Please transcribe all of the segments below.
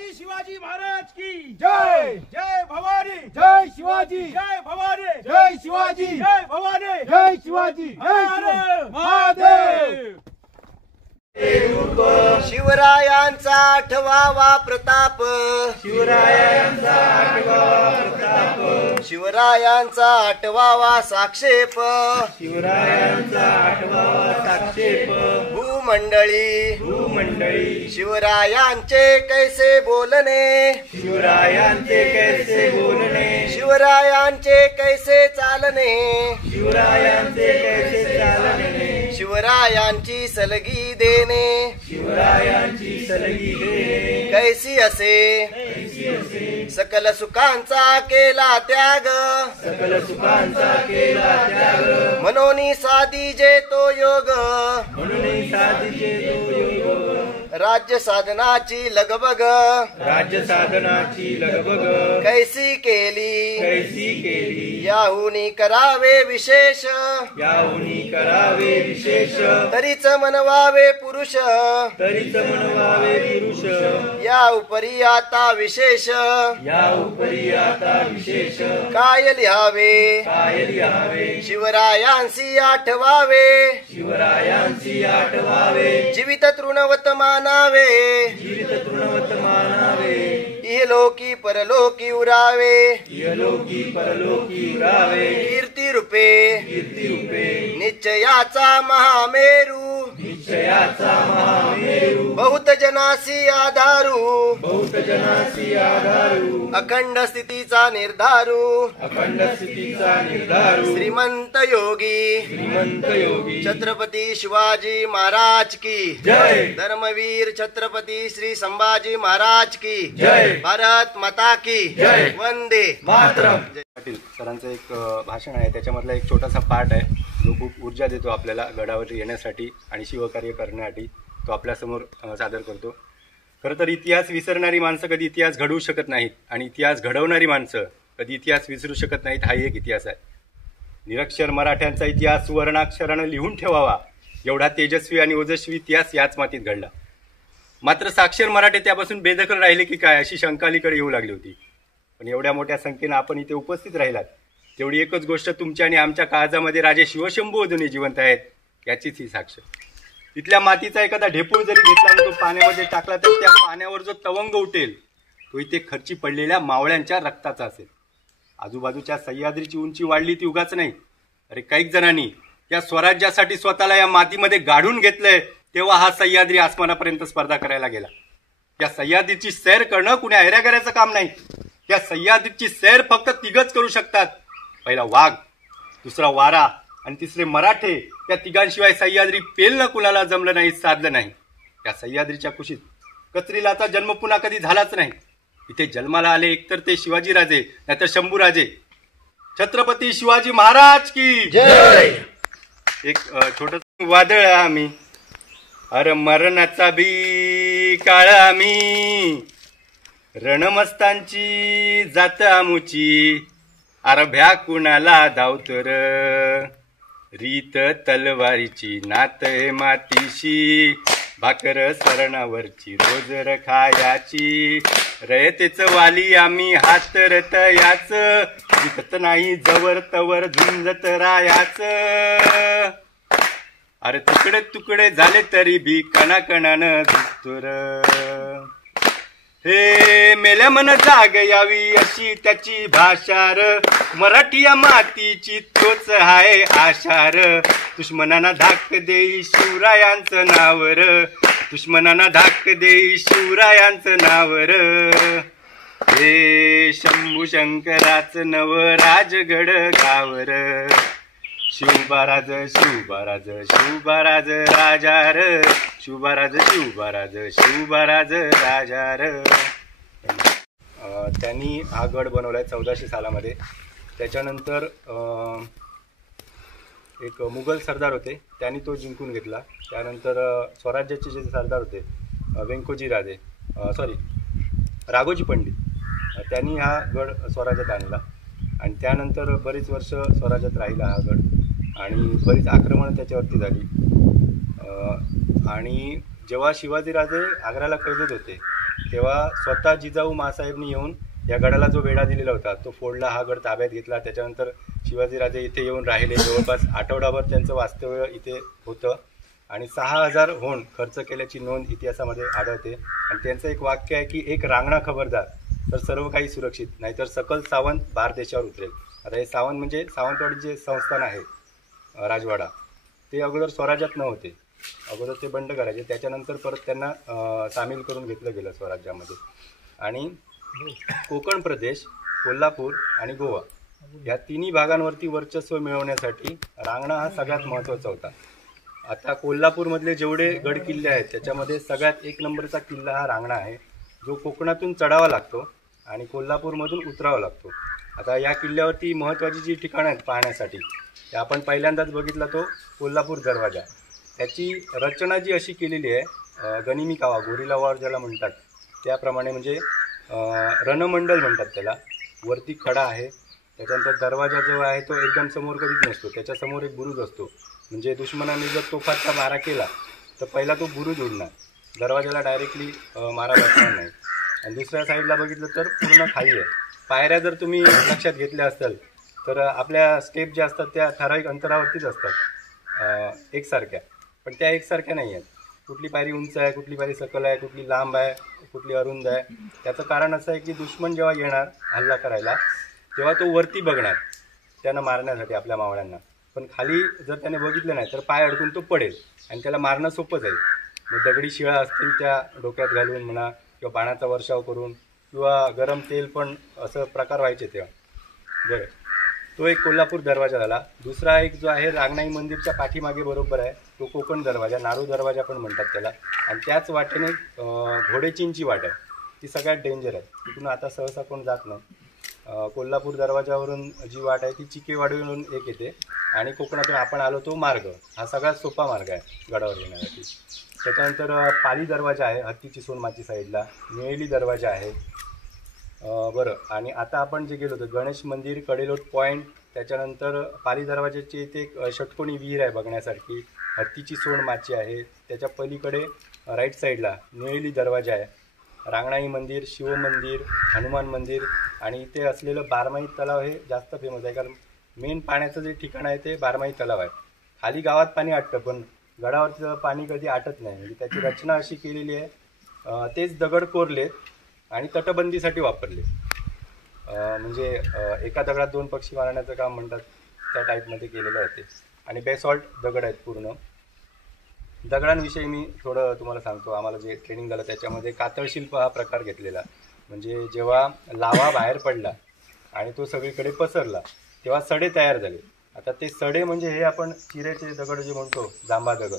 छत्रपती शिवाजी महाराज की जय जय भवानी जय शिवाजी जय भवानी जय शिवाजी जय भवानी जय शिवाजी जय महादेव। शिवरायांचा आठवावा प्रताप शिवरायांचा आठवा प्रताप शिवरायांचा आठवावा साक्षेप शिवरायांचा आठवा साक्षेप भूमंडळी शिवरायांचे कैसे बोलणे शिवरायांचे कैसे बोलणे शिवरायांचे कैसे चालणे शिवरायांचे कैसे चालणे शिवरायांची सलगी देणे शिवरायांची सलगी देणे कैसी असे सकल सुखांचा केला त्याग सकल सुखांचा केला त्याग मनोनी साधीजे तो योग म्हणून साधीचे तो योग राज्य साधनाची लगबग राज्य साधनाची लगबग कैसी केली याहुनी करावे विशेष याहुनी करावे विशेष तरीच मनवावे पुरुष तरीच म्हणवावे पुरुष या उपरी आता विशेष या उपरी आता विशेष काय लिहावे शिवरायांसी आठवावे शिवरायांची आठवावे जीवित तृणवत मानावे जीवित तृणवत मानावे इहलोकी परलोकी उरावे इहलोकी परलोकी उरावे कीर्ती रूपे निश्चयाचा निश्चयाचा महामेरू बहुत जनासी आधारू अखंड स्थितीचा निर्धारू श्रीमंत योगी छत्रपती शिवाजी महाराज की जय धर्मवीर छत्रपती श्री संभाजी महाराज की जय भारत माता की जय वंदे मातरम पाटील सरांचं एक भाषण आहे, त्याच्यामधला एक छोटासा पार्ट आहे जो खूप ऊर्जा देतो आपल्याला गडावर येण्यासाठी आणि शिवकार्य करण्यासाठी. तो आपल्यासमोर सादर करतो. खरं तर इतिहास विसरणारी माणसं कधी इतिहास घडवू शकत नाहीत आणि इतिहास घडवणारी माणसं कधी इतिहास विसरू शकत नाहीत. हा एक इतिहास आहे. निरक्षर मराठ्यांचा इतिहास सुवर्णाक्षरानं लिहून ठेवावा एवढा तेजस्वी आणि ओजस्वी इतिहास याच मातीत घडला. मात्र साक्षर मराठे त्यापासून बेदखल राहिले की काय अशी शंका अलीकडे येऊ लागली होती. पण एवढ्या मोठ्या संख्येनं आपण इथे उपस्थित राहिलात तेवढी एकच गोष्ट तुमच्या आणि आमच्या काळजामध्ये राजे शिवशंभू अजूनही जिवंत आहेत याचीच ही साक्ष. तिथल्या मातीचा एखादा ढेपूळ जरी घेतला आणि तो पाण्यामध्ये टाकला तर त्या पाण्यावर जो तवंग उठेल तो इथे खर्ची पडलेल्या मावळ्यांच्या रक्ताचा असेल. आजूबाजूच्या सह्याद्रीची उंची वाढली ती उगाच नाही. अरे कैक जणांनी या स्वराज्यासाठी स्वतःला या मातीमध्ये गाढून घेतलंय तेव्हा हा सह्याद्री आसमानापर्यंत स्पर्धा करायला गेला. त्या सह्याद्रीची सैर करणं कुण्या ऐऱ्यागऱ्याचं काम नाही. त्या सह्याद्रीची सैर फक्त तिघच करू शकतात. पहिला वाघ, दुसरा वारा आणि तिसरे मराठे. त्या तिघांशिवाय सह्याद्री पेलणं कुणाला जमलं नाही, साधलं नाही. त्या सह्याद्रीच्या कुशीत कचरीलाचा जन्म पुन्हा कधी झालाच नाही. इथे जन्माला आले एकतर ते शिवाजीराजे नाहीतर शंभूराजे. छत्रपती शिवाजी महाराज की जय. एक छोटस वादळ आम्ही अरे मरणाचा बी काळ आम्ही रणमस्तांची जात आमुची अरभ्या कुणाला धावतर रीत तलवारीची नात मातीशी भाकर सरणावरची रोजर खायाची रयतेच वाली आम्ही हात रतयाच विकत नाही जवर तवर झुंजत रायाच. अरे तुकडे तुकडे झाले तरी भी कणाकणानं दिसतोर. हे मेल्या मन जाग यावी अशी त्याची भाषार मराठी या मातीची तोच हाय आशार. दुश्मनांना धाक देई शिवरायांचं नावर दुश्मनांना धाक देई शिवरायांचं नावर. हे शंभू शंकराचं नव राजगड गावर शिवबाराज शिवबाराज शिवबाराज राजार शिवबाराज शिवबाराज शिवबाराज राजार. त्यांनी हा गड बनवलाय 1400 सालामध्ये. त्याच्यानंतर एक मुघल सरदार होते त्यांनी तो जिंकून घेतला. त्यानंतर स्वराज्याचे जे सरदार होते व्यंकोजी राजे राघोजी पंडित त्यांनी हा गड स्वराज्यात आणला आणि त्यानंतर बरीच वर्ष स्वराज्यात राहिला हा गड आणि बरीच आक्रमणं त्याच्यावरती झाली. आणि जेव्हा शिवाजीराजे आग्र्याला कैदेत होते तेव्हा स्वतः जिजाऊ मासाहेबनी येऊन या गडाला जो वेढा दिलेला होता तो फोडला, हा गड ताब्यात घेतला. त्याच्यानंतर शिवाजीराजे इथे येऊन राहिले. जवळपास आठवडाभर त्यांचं वास्तव्य इथे होतं आणि 6000 होऊन खर्च केल्याची नोंद इतिहासामध्ये आढळते. आणि त्यांचं एक वाक्य आहे की एक रांगणा खबरदार तर सर्व काही सुरक्षित, नाहीतर सकल सावंत बार देशावर उतरेल. आता हे सावंत म्हणजे सावंतवाडी जे संस्थान आहे राजवाडा, ते अगोदर स्वराज्यात नव्हते. अगोदर ते बंड करायचे, त्याच्यानंतर परत त्यांना सामील करून घेतलं गेलं स्वराज्यामध्ये. आणि कोकण प्रदेश, कोल्हापूर आणि गोवा या तिन्ही भागांवरती वर्चस्व मिळवण्यासाठी रांगणा हा सगळ्यात महत्त्वाचा होता. आता कोल्हापूरमधले जेवढे गड किल्ले आहेत त्याच्यामध्ये सगळ्यात 1 नंबरचा किल्ला हा रांगणा आहे, जो कोकणातून चढावा लागतो आणि कोल्हापूरमधून उतरावा लागतो. आता या किल्ल्यावरती महत्त्वाची जी ठिकाणं आहेत पाहण्यासाठी, ते आपण पहिल्यांदाच बघितला तो कोल्हापूर दरवाजा. त्याची रचना जी अशी केलेली आहे, गनिमी कावा, गोरिला वॉर ज्याला म्हणतात त्याप्रमाणे, म्हणजे रणमंडल म्हणतात त्याला. वरती खडा आहे, त्याच्यानंतर दरवाजा जो आहे तो एकदम समोर कधीच नसतो, त्याच्यासमोर एक बुरुज असतो. म्हणजे दुश्मनाने जर तोफाचा मारा केला तर पहिला तो बुरुज उडणार, दरवाजाला डायरेक्टली मारा बसणार नाही. आणि दुसऱ्या साईडला बघितलं तर पूर्ण खाली आहे. पायऱ्या जर तुम्ही लक्षात घेतल्या असाल तर आपल्या स्टेप ज्या असतात त्या ठराविक अंतरावरतीच असतात एकसारख्या, पण त्या एकसारख्या नाही आहेत. कुठली पायरी उंच आहे, कुठली पायरी सकल आहे, कुठली लांब आहे, कुठली अरुंद आहे. त्याचं कारण असं आहे की दुश्मन जेव्हा येणार हल्ला करायला तेव्हा तो वरती बघणार त्यांना मारण्यासाठी आपल्या मावळ्यांना, पण खाली जर त्याने बघितलं नाही तर पाय अडकून तो पडेल आणि त्याला मारणं सोपं जाईल. मग दगडी शिळा असतील त्या डोक्यात घालून म्हणा, किंवा पाण्याचा वर्षाव करून, किंवा गरम तेल पण, असं प्रकार व्हायचे तेव्हा. बरं, तो एक कोल्हापूर दरवाजा झाला. दुसरा एक जो आहे रांगणाई मंदिरच्या पाठीमागे बरोबर आहे तो कोकण दरवाजा, नारू दरवाजा पण म्हणतात त्याला. आणि त्याच वाटेने घोडेचिंची वाट आहे, ती सगळ्यात डेंजर आहे, तिथून आता सहसा कोण जात नाही. कोल्हापूर दरवाजावरून जी वाट आहे ती चिकेवाडीवरून एक येते आणि कोकणातून आपण आलो तो मार्ग, हा सगळ्यात सोपा मार्ग आहे गडावर येण्यासाठी. त्याच्यानंतर पाली दरवाजा आहे हत्तीची सोनमाची साईडला, निळेली दरवाजा आहे. बरं, आणि आता आपण जे गेलो होतो गणेश मंदिर, कडेलोट पॉईंट, त्याच्यानंतर पाली दरवाजाची इथे एक षटकोनी विहीर आहे बघण्यासारखी, हत्तीची सोन माची आहे. त्याच्या पलीकडे राईट साईडला निळेली दरवाजा आहे, रांगणाई मंदिर, शिवमंदिर, हनुमान मंदिर. आणि इथे असलेलं बारमाही तलाव हे जास्त फेमस आहे, कारण मेन पाण्याचं जे ठिकाण आहे ते बारमाही तलाव आहे. खाली गावात पाणी आटतं पण गडावरचं पाणी कधी आटत नाही, म्हणजे त्याची रचना अशी केलेली आहे. तेच दगड कोरलेत आणि तटबंदीसाठी वापरले, म्हणजे एका दगडात 2 पक्षी मारण्याचं काम म्हणतात त्या टाईपमध्ये केलेलं आहे ते. आणि बेसॉल्ट दगड आहेत पूर्ण. दगडांविषयी मी थोडं तुम्हाला सांगतो. आम्हाला जे ट्रेनिंग झालं त्याच्यामध्ये कातळशिल्प हा प्रकार घेतलेला, म्हणजे जेव्हा लावा बाहेर पडला आणि तो सगळीकडे पसरला तेव्हा सडे तयार झाले. आता ते सडे म्हणजे हे आपण चिरेचे दगड जे म्हणतो, जांभा दगड,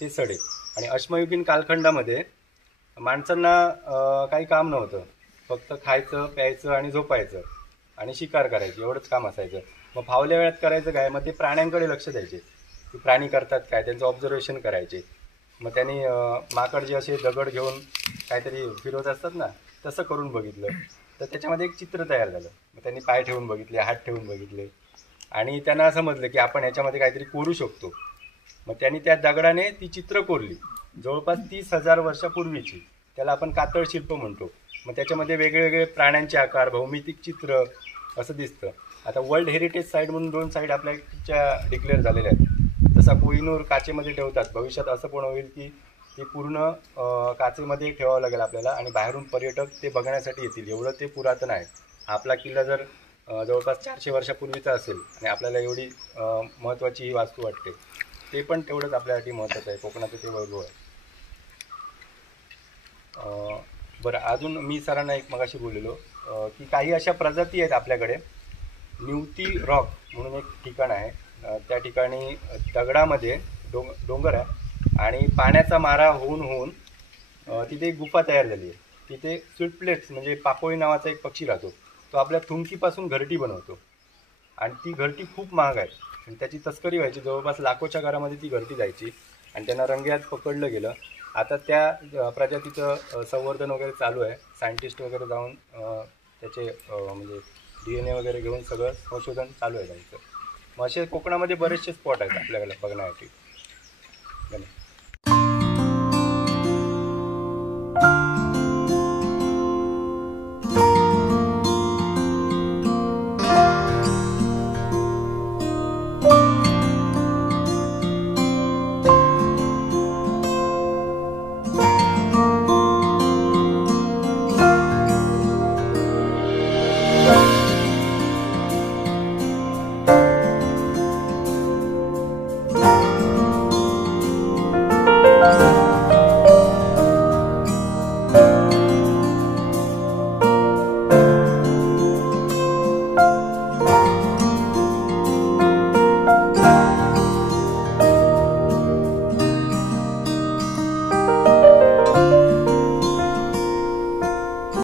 ते सडे. आणि अश्मयुगीन कालखंडामध्ये माणसांना काही काम नव्हतं, फक्त खायचं, प्यायचं आणि झोपायचं आणि शिकार करायची, एवढंच काम असायचं. मग फावल्या वेळात करायचं काय, मग ते प्राण्यांकडे लक्ष द्यायचे की प्राणी करतात काय, त्यांचं ऑब्झर्वेशन करायचे. मग त्यांनी माकड जे असे दगड घेऊन काहीतरी फिरवत असतात ना, तसं करून बघितलं तर त्याच्यामध्ये एक चित्र तयार झालं. मग त्यांनी पाय ठेवून बघितले, हात ठेवून बघितले आणि त्यांना समजलं की आपण ह्याच्यामध्ये काहीतरी कोरू शकतो. मग त्यांनी त्या दगडाने ती चित्र कोरली, जवळपास 30,000 वर्षापूर्वीची. त्याला आपण कातळ शिल्प म्हणतो. मग त्याच्यामध्ये वेगवेगळे प्राण्यांचे आकार, भौमितिक चित्र असं दिसतं. आता वर्ल्ड हेरिटेज साईट म्हणून 2 साईट आपल्याच्या डिक्लेअर झालेल्या आहेत. तसा कोहिनूर काचेमध्ये ठेवतात. भविष्यात असं पण होईल की ती पूर्ण काचेमध्ये ठेवावं लागेल आपल्याला आणि बाहेरून पर्यटक ते बघण्यासाठी येतील, एवढं ते पुरातन आहे. आपला किल्ला जर जवळपास 400 वर्षापूर्वीचा असेल आणि आपल्याला एवढी महत्त्वाची ही वास्तू वाटते, ते पण तेवढंच आपल्यासाठी महत्त्वाचं आहे. कोकणाचं ते वैभव आहे. बरं, अजून मी सरांना एक मगाशी बोललेलो की काही अशा प्रजाती आहेत आपल्याकडे. निवती रॉक म्हणून एक ठिकाण आहे, त्या ठिकाणी दगडामध्ये डोंगर आहे आणि पाण्याचा मारा होऊन तिथे एक गुफा तयार झाली आहे. तिथे स्वीटप्लेट्स म्हणजे पाकोळी नावाचा एक पक्षी राहतो, तो आपल्या थुंकीपासून घरटी बनवतो आणि ती घरटी खूप महाग आहे आणि त्याची तस्करी व्हायची. जवळपास लाखोच्या घरामध्ये ती घरटी जायची आणि त्यांना रंगेहात पकडलं गेलं. आता त्या प्रजातीचं संवर्धन वगैरे चालू आहे. सायंटिस्ट वगैरे जाऊन त्याचे म्हणजे DNA वगैरे घेऊन सगळं संशोधन चालू आहे त्यांचं. मग असे कोकणामध्ये बरेचसे स्पॉट आहेत आपल्याकडे बघण्यासाठी. धन्यवाद.